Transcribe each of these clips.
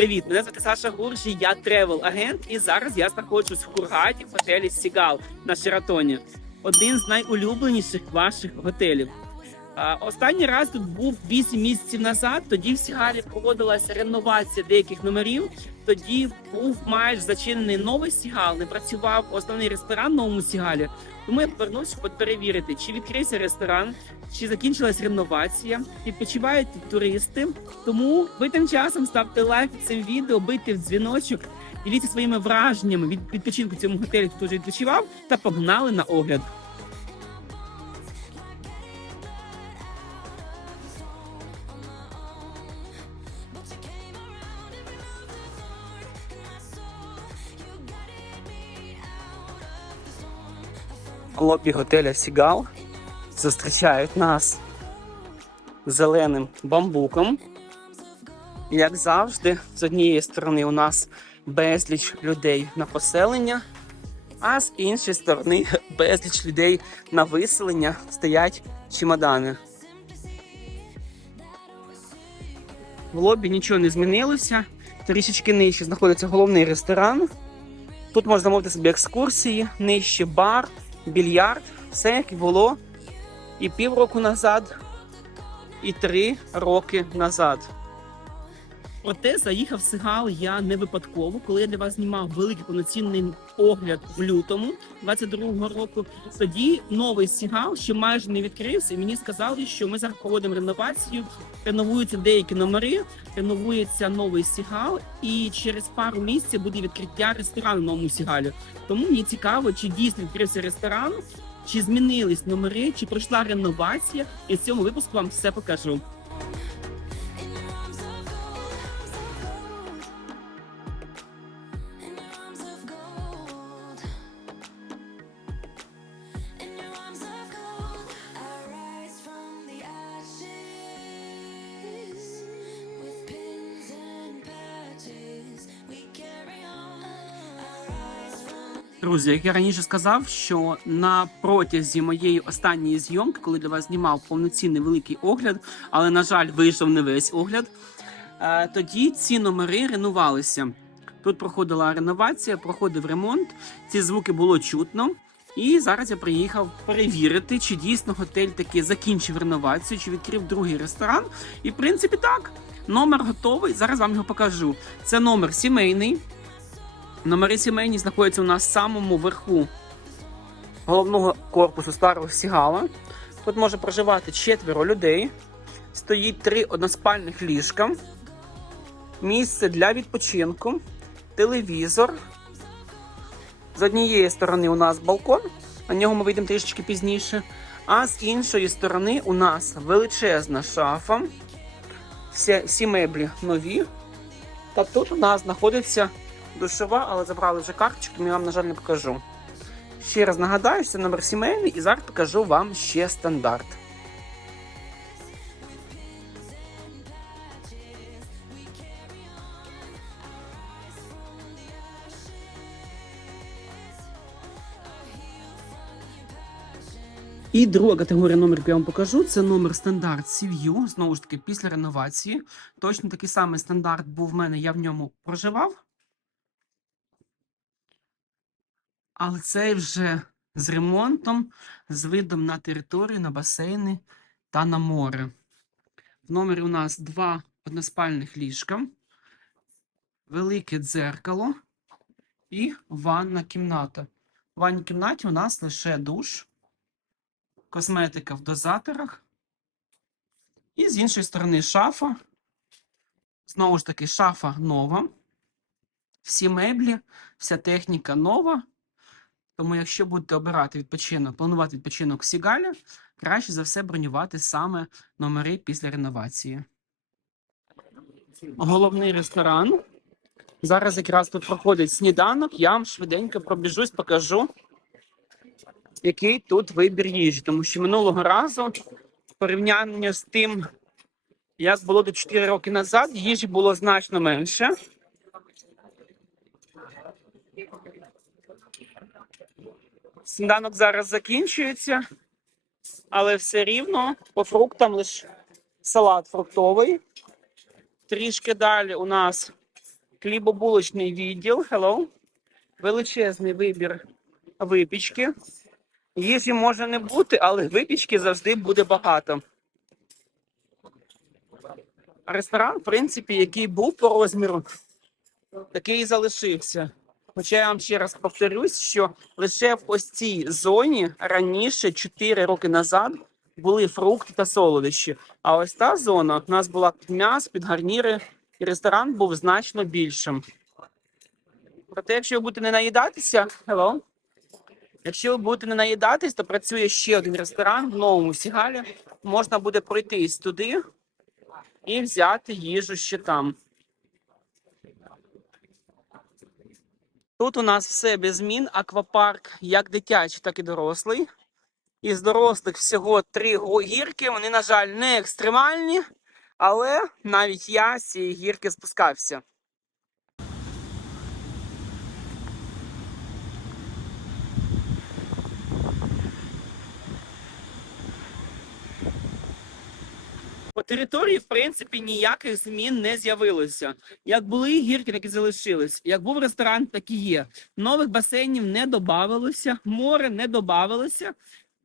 Привіт, мене звати Саша Гуржі, я тревел-агент, і зараз я знаходжусь в Кургаті в готелі Сігал на Шератоні. Один з найулюбленіших ваших готелів. Останній раз тут був 8 місяців назад. Тоді в Сігалі проводилася реновація деяких номерів. Тоді був майже зачинений новий Сігал, не працював основний ресторан в новому Сігалі. Тому я повернувся, перевірити, чи відкрився ресторан, чи закінчилась реновація, відпочивають туристи. Тому ви тим часом ставте лайк цим відео, бийте в дзвіночок, діліться своїми враженнями від відпочинку в цьому готелі, хто вже відпочивав, та погнали на огляд. Лобі готеля Сігал зустрічають нас зеленим бамбуком. Як завжди, з однієї сторони у нас безліч людей на поселення, а з іншої сторони безліч людей на виселення стоять чемодани. В лобі нічого не змінилося. Трішечки нижче знаходиться головний ресторан. Тут можна замовити собі екскурсії, нижче бар, більярд, все як було і півроку назад, і три роки назад. Проте заїхав Сигал я не випадково, коли я для вас знімав великий повноцінний огляд в лютому 22-го року. Тоді новий Сігал ще майже не відкрився. І мені сказали, що ми зараз проводимо реновацію, реновуються деякі номери, реновується новий Сігал, і через пару місяців буде відкриття ресторану новому Сігалі. Тому мені цікаво, чи дійсно відкрився ресторан, чи змінились номери, чи пройшла реновація. І в цьому випуску вам все покажу. Друзі, як я раніше сказав, що на протязі моєї останньої зйомки, коли для вас знімав повноцінний великий огляд, але на жаль, вийшов не весь огляд. е, Тоді ці номери ренувалися. Тут проходила реновація, проходив ремонт. Ці звуки було чутно. І зараз я приїхав перевірити, чи дійсно готель таки закінчив реновацію, чи відкрив другий ресторан. І в принципі так. Номер готовий. Зараз вам його покажу. Це номер сімейний. Номери сімейні знаходяться у нас в самому верху головного корпусу старого Сігала. Тут може проживати четверо людей. Стоїть три односпальних ліжка, місце для відпочинку, телевізор. З однієї сторони у нас балкон, на нього ми вийдемо трішечки пізніше. А з іншої сторони у нас величезна шафа. Всі, всі меблі нові. Та тут у нас знаходиться душова, але забрали вже карточку, тому я вам, на жаль, не покажу. Ще раз нагадаю, це номер сімейний, і зараз покажу вам ще стандарт. І друга категорія номер, я вам покажу, це номер стандарт Сів'ю. Знову ж таки, після реновації. Точно такий самий стандарт був в мене, я в ньому проживав. Але цей вже з ремонтом, з видом на територію, на басейни та на море. В номері у нас два односпальних ліжка, велике дзеркало і ванна кімната. В ванній кімнаті у нас лише душ, косметика в дозаторах. І з іншої сторони шафа. Знову ж таки, шафа нова. Всі меблі, вся техніка нова. Тому, якщо будете обирати відпочинок, планувати відпочинок в Сігалі, краще за все бронювати саме номери після реновації. Головний ресторан. Зараз якраз тут проходить сніданок. Я вам швиденько пробіжусь, покажу, який тут вибір їжі. Тому що минулого разу, в порівнянні з тим, як було до 4 роки назад, їжі було значно менше. Сніданок зараз закінчується, але все рівно по фруктам лише салат фруктовий. Трішки далі у нас хлібобулочний відділ. Hello. Величезний вибір випічки. Їжі може не бути, але випічки завжди буде багато. Ресторан, в принципі, який був по розміру, такий і залишився. Хоча я вам ще раз повторюсь, що лише в ось цій зоні раніше, 4 роки назад, були фрукти та солодощі. А ось та зона у нас була під м'яс, під гарніри, і ресторан був значно більшим. Проте, якщо ви будете не наїдатися, hello, якщо ви будете не наїдатись, то працює ще один ресторан в новому Сігалі. Можна буде пройтись туди і взяти їжу ще там. Тут у нас все без змін. Аквапарк як дитячий, так і дорослий. Із дорослих всього три гірки. Вони, на жаль, не екстремальні, але навіть я з цієї гірки спускався. Території, в принципі, ніяких змін не з'явилося. Як були гірки, так залишились. Як був ресторан, так і є. Нових басейнів не додавалося, море не додавалося.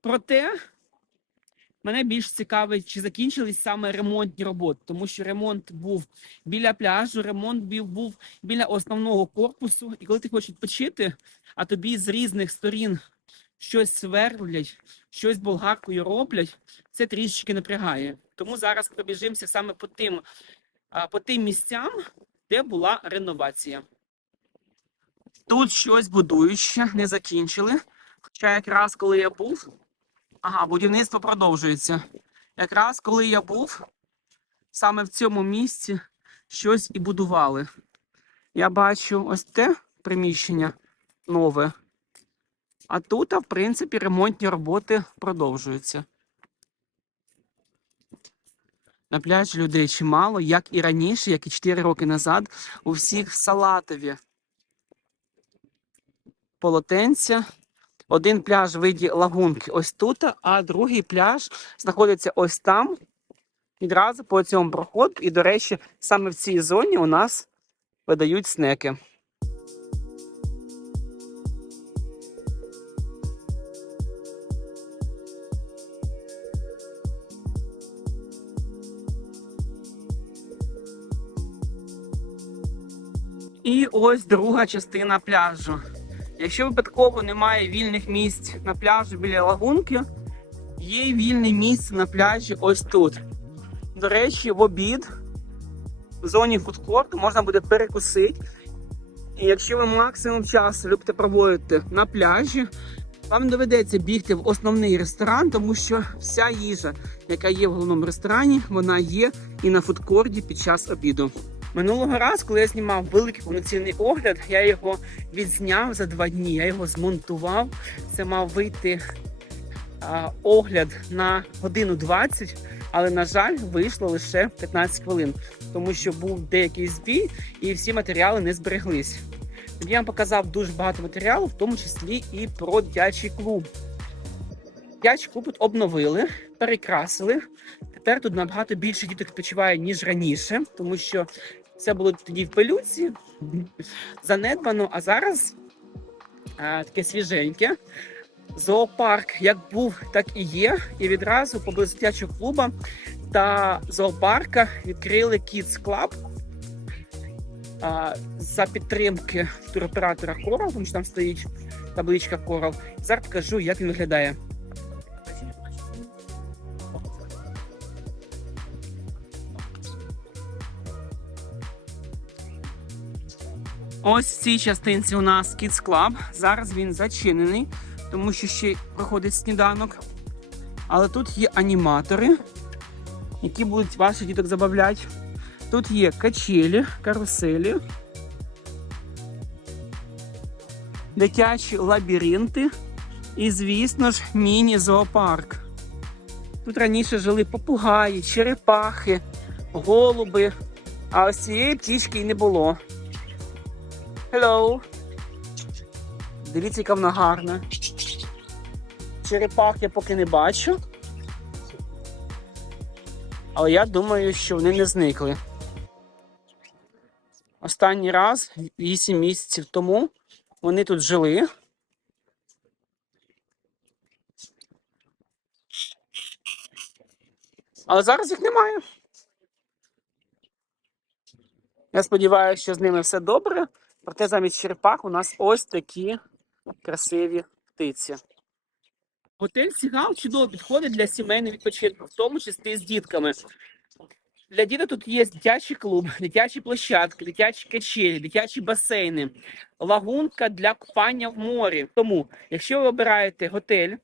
Проте мене більш цікавить, чи закінчились саме ремонтні роботи, тому що ремонт був біля пляжу, ремонт був біля основного корпусу. І коли ти хочеш відпочити, а тобі з різних сторін щось сверлять, щось болгаркою роблять, це трішечки напрягає. Тому зараз пробіжимося саме по тим, по тим місцям, де була реновація. Тут щось будують не закінчили. Хоча якраз коли я був, ага, будівництво продовжується. Якраз коли я був, саме в цьому місці щось і будували. Я бачу ось те приміщення нове. А тут, в принципі, ремонтні роботи продовжуються. На пляжі людей чимало, як і раніше, як і 4 роки назад. У всіх салатові полотенця. Один пляж в виді лагунки ось тут, а другий пляж знаходиться ось там. Відразу по цьому проходу. І, до речі, саме в цій зоні у нас видають снеки. І ось друга частина пляжу. Якщо випадково немає вільних місць на пляжі біля лагунки, є вільне місце на пляжі ось тут. До речі, в обід в зоні фудкорту можна буде перекусити. І якщо ви максимум часу любите проводити на пляжі, вам доведеться бігти в основний ресторан, тому що вся їжа, яка є в головному ресторані, вона є і на фудкорті під час обіду. Минулого разу, коли я знімав великий повноцінний огляд, я його відзняв за два дні. Я його змонтував. Це мав вийти а, огляд на годину 20, але на жаль, вийшло лише 15 хвилин, тому що був деякий збій і всі матеріали не збереглись. Я вам показав дуже багато матеріалу, в тому числі і про дитячий клуб. Дитячий клуб тут обновили, перекрасили. Тепер тут набагато більше діток відпочиває, ніж раніше, тому що це було тоді в пилюці, занедбано, а зараз а, таке свіженьке. Зоопарк як був, так і є. І відразу поблизу дитячого клуба та зоопарка відкрили Kids Club а, за підтримки туроператора Coral, тому що там стоїть табличка Coral. Зараз покажу, як він виглядає. Ось в цій частинці у нас Kids Club. Зараз він зачинений, тому що ще проходить сніданок. Але тут є аніматори, які будуть ваших діток забавляти. Тут є качелі, каруселі, дитячі лабіринти і, звісно ж, міні-зоопарк. Тут раніше жили попугаї, черепахи, голуби, а ось цієї птічки і не було. Hello. Дивіться, яка вона гарна. Черепах я поки не бачу. Але я думаю, що вони не зникли. Останній раз 8 місяців тому вони тут жили. Але зараз їх немає. Я сподіваюся, що з ними все добре. Проте замість черепах у нас ось такі красиві птиці. Готель Сігал чудово підходить для сімейного відпочинку, в тому числі з дітками. Для діток тут є дитячий клуб, дитячі площадки, дитячі качелі, дитячі басейни, лагунка для купання в морі. Тому, якщо ви обираєте готель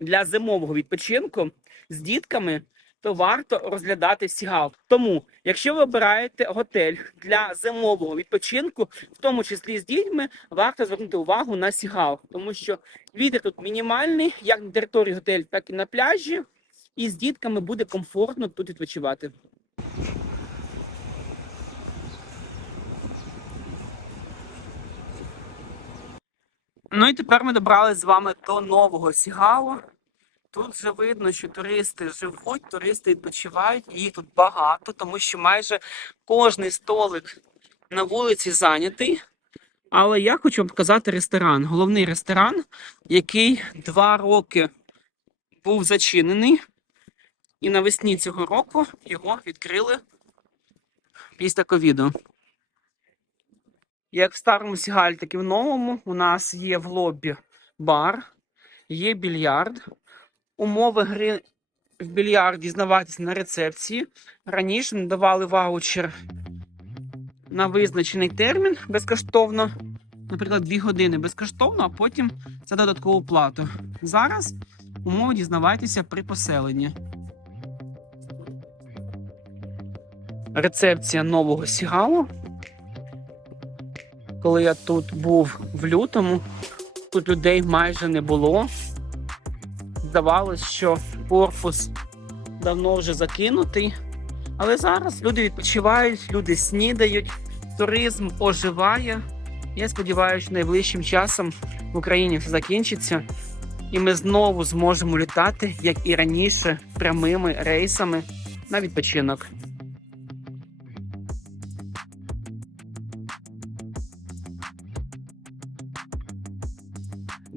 для зимового відпочинку з дітками, то варто розглядати Сігал. Тому, якщо ви обираєте готель для зимового відпочинку, в тому числі з дітьми, варто звернути увагу на Сігал, тому що вітер тут мінімальний, як на території готелю, так і на пляжі. І з дітками буде комфортно тут відпочивати. Ну і тепер ми добрались з вами до нового Сігалу. Тут вже видно, що туристи живуть, туристи відпочивають, їх тут багато, тому що майже кожний столик на вулиці зайнятий. Але я хочу вам показати ресторан. Головний ресторан, який два роки був зачинений. І навесні цього року його відкрили після ковіду. Як в старому Сігалі, так і в новому у нас є в лобі бар, є більярд. Умови гри в більярд дізнаватись на рецепції. Раніше надавали ваучер на визначений термін безкоштовно. Наприклад, 2 години безкоштовно, а потім за додаткову плату. Зараз умови дізнавайтеся при поселенні. Рецепція нового сігалу. Коли я тут був в лютому, тут людей майже не було. Здавалось, що корпус давно вже закинутий. Але зараз люди відпочивають, люди снідають, туризм оживає. Я сподіваюся, що найближчим часом в Україні все закінчиться, і ми знову зможемо літати, як і раніше, прямими рейсами на відпочинок.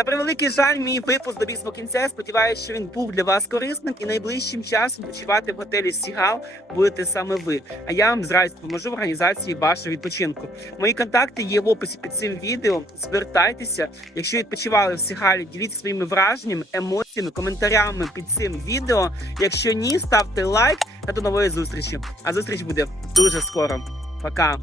На превеликий жаль, мій випуск добіг свого кінця. Сподіваюся, що він був для вас корисним і найближчим часом почувати в готелі Сігал будете саме ви. А я вам з радістю допоможу в організації вашого відпочинку. Мої контакти є в описі під цим відео. Звертайтеся. Якщо відпочивали в Сігалі, діліться своїми враженнями, емоціями, коментарями під цим відео. Якщо ні, ставте лайк та до нової зустрічі. А зустріч буде дуже скоро. Пока.